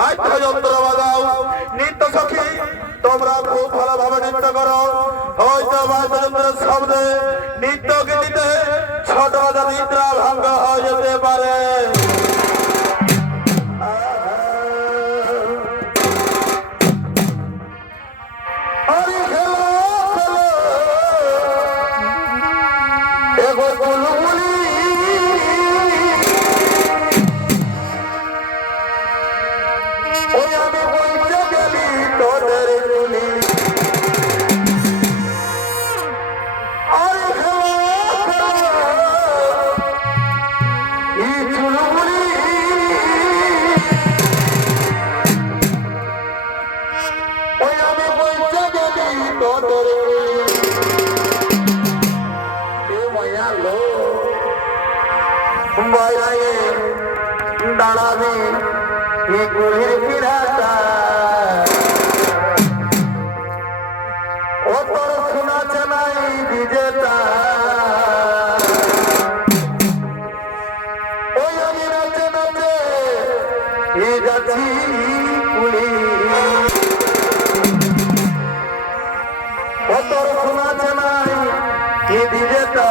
বাদ্যযন্ত্র বাজাও। নৃত্য সখী তোমরা খুব ভালোভাবে নৃত্য করো। হয়তো বাদ্যযন্ত্রের শব্দে নৃত্য গীতিতে ছোট বাজা নিদ্রা ভঙ্গ হয়ে যেতে পারে। দাঁড়াবে গুলির ফিরাটা ও তোর শোনাছে নাই বিজেতা ওই আমি নাচে নাচে যাচ্ছি গুলি ও তোর শোনাছে নাই বিজেতা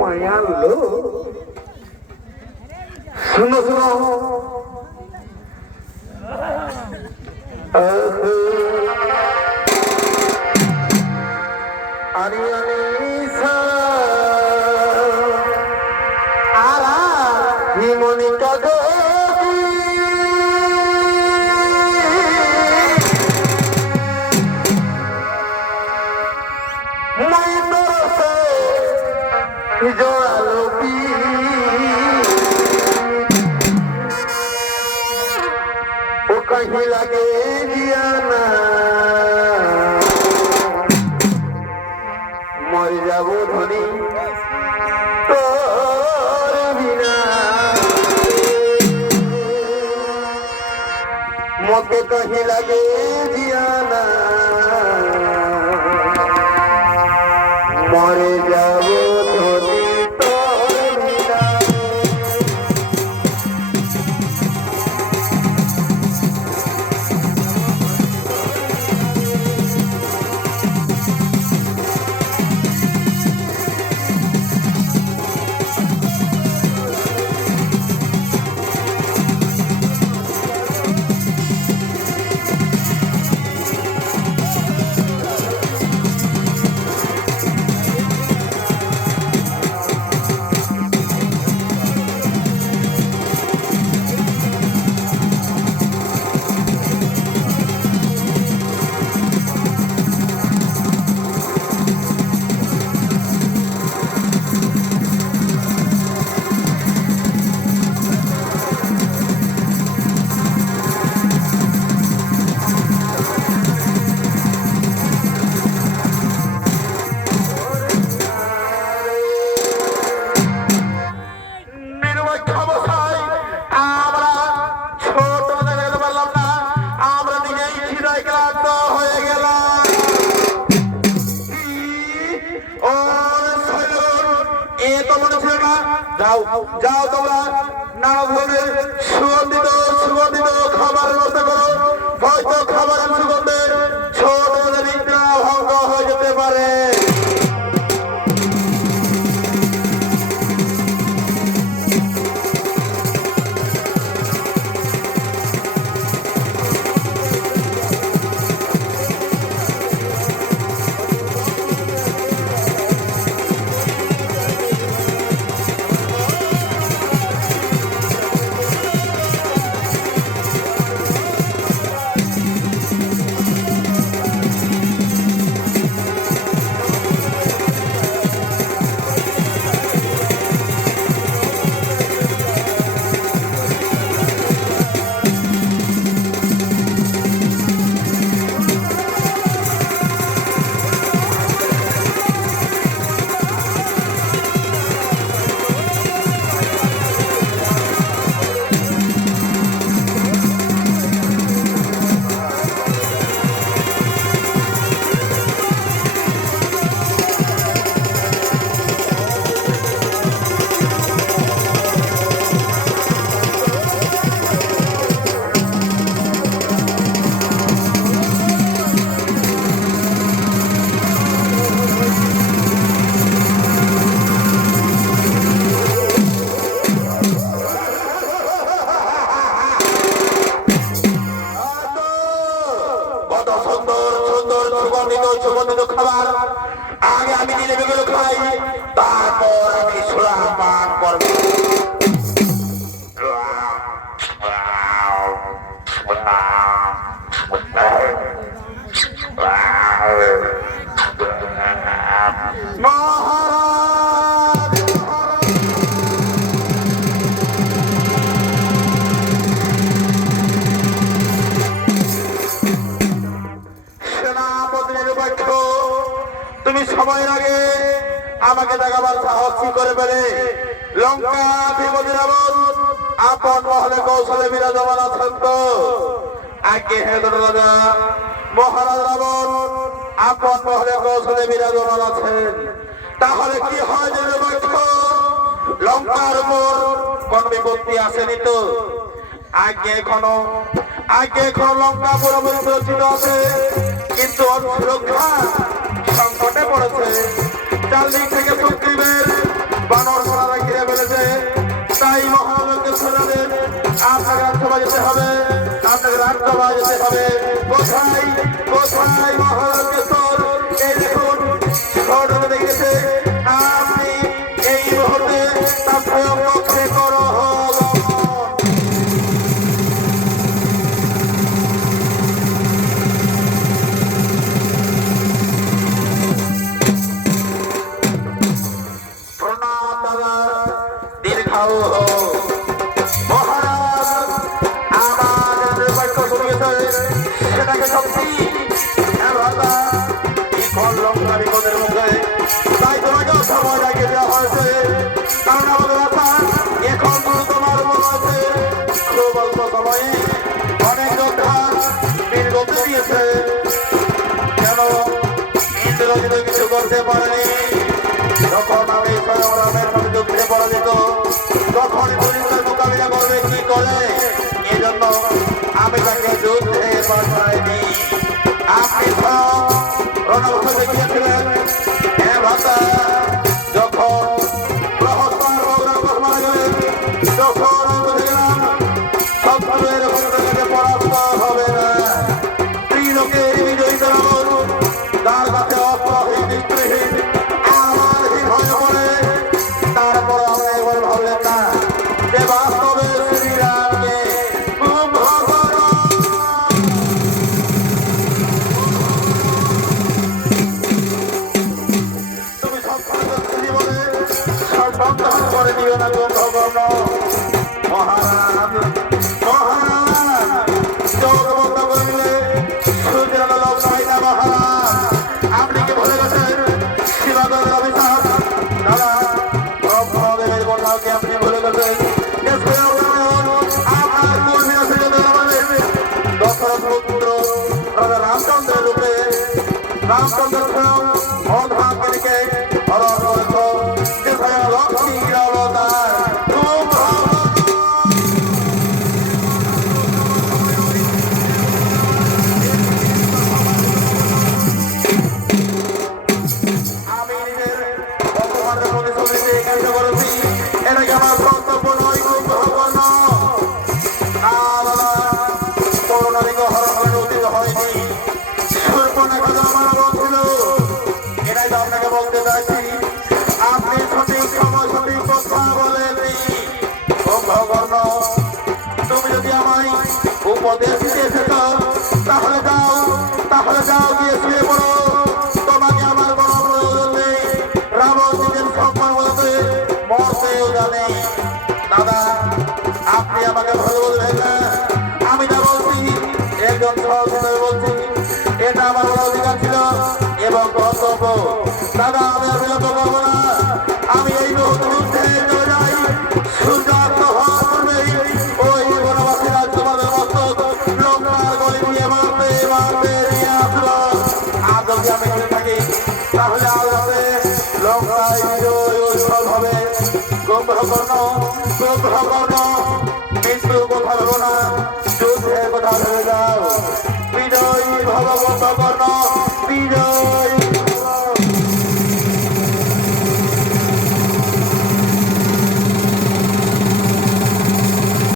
মায়ার লো শুনো শুনো হিমনিকা कहीं लगे जियाना मर जाबो धनी तोर बिना मोके कहीं लगे जियाना मर जाबो धनी যাও যাও তোমরা নানা ধরনের সুগন্ধিত সুগন্ধিত খাবার ব্যবস্থা করো। হয়তো খাবারের সুগন্ধে ছোট নিদ্রা ভঙ্গ হয়ে যেতে পারে। সুগন্ধিত খাবার আগে আমি জিলেবিগুলো খাই, তারপর আমি সুরা পান করব। তুমি সময়ের আগে আমাকে দেখাবার সাহস করে পেলে লঙ্কা বিপদে রাবণ আপন মহলে কৌশলে বিরাজমান আছেন তো? আগে হে রাজা, মহারাজ রাবণ আপন মহলে কৌশলে বিরাজমান আছেন, তাহলে কি হয় যে লঙ্কার উপর কোন বিপত্তি আসেনি তো? আগে এখনো লঙ্কা পুরোপুরি সুরক্ষিত আছে, কিন্তু সুরক্ষা সংকটে পড়েছে। চারদিক থেকে সুগ্রীবের বানর ঘোড়ারা ঘিরে ফেলেছে। তাই মহারাজকে ছেড়ে আপনাকে রাজসভায় যেতে হবে, আপনাকে রাজসভায় যেতে হবে। কোথায় কোথায় মহারাজকে তোর এই দেখুন ঘটনা দেখেছে, আপনি এই মুহূর্তে তার স্বয়ং পক্ষে করো। তাই তোমাকে সময় লাগিয়ে দেওয়া হয়েছে, কারণ আমাদের আশা এখন তোমার মনে আছে খুব অল্প সময়ে অনেক যোদ্ধা বীর গতি দিয়েছে। কেন ইন্দ্রজিৎ কিছু করতে পারেনি? যখন আমি স্বয়ং রামের সাথে যুদ্ধে পরাজিত, তখন পরিবারের মোকাবিলা করবে কি করে? এই জন্য আমি তাকে যুদ্ধে পাঠাইনি। আপনি রণাবস্থা দেখিয়েছিলেন যখন মারা গেলেন, তখন শত্রুদের পরাস্ত হবে না। ত্রিলোকের বিজয়ী রাবণ তার কাছে অস্ত্রহীন নেতৃহীন আমারহীন হয়ে পড়ে। তারপর আমরা এবার ভাবলেন না যে বাস্তবে শ্রীরামকে করে দিও না কুম্ভকর্ণ। মহারাজ চৌকবন্ধ করিলে সূর্যের আলো পাই না। মহারাজ আপনি কি ভুলে গেছেন শিবাগরের অভিশাপ? দাদা ব্রহ্মদেবের কথাকে আপনি ভুলে গেছেন। আপনার কর্মীরা ছিল দশরথ পুত্র রাজা রামচন্দ্রের রূপে রামচন্দ্র স্বয়ং অধাকে হরণ করেছ। তুমি যদি আমায় উপদেশ দিতে এসেছ, তাহলে যাও গিয়ে শুয়ে পড়ো। তোমাকে আমার কোনো প্রয়োজন নেই। রাবণ নিজের সম্মান বলতে মরতেও জানে। দাদা আপনি আমাকে ভালো বলবেন না। আমি যা বলছি একজন সহজভাবে বলছি, এটা আমার বড় অধিকার ছিল এবং কর্তব্য। দাদা আমি আর বিলম্ব করবো না। আমি এই মুহূর্তে যুদ্ধে চলে যাই। সূর্যাস্ত হওয়ার পূর্বেই ওই বনবাসী রাজ্যপালের মস্তক লঙ্কার গলি দিয়ে মারতে নিয়ে আসলো। আর যদি আমি খেলে থাকি তাহলে আজ রাতে লঙ্কায় বিজয় উৎসব হবে। কুম্ভকর্ণ মৃত্যু কথা ভেবো না।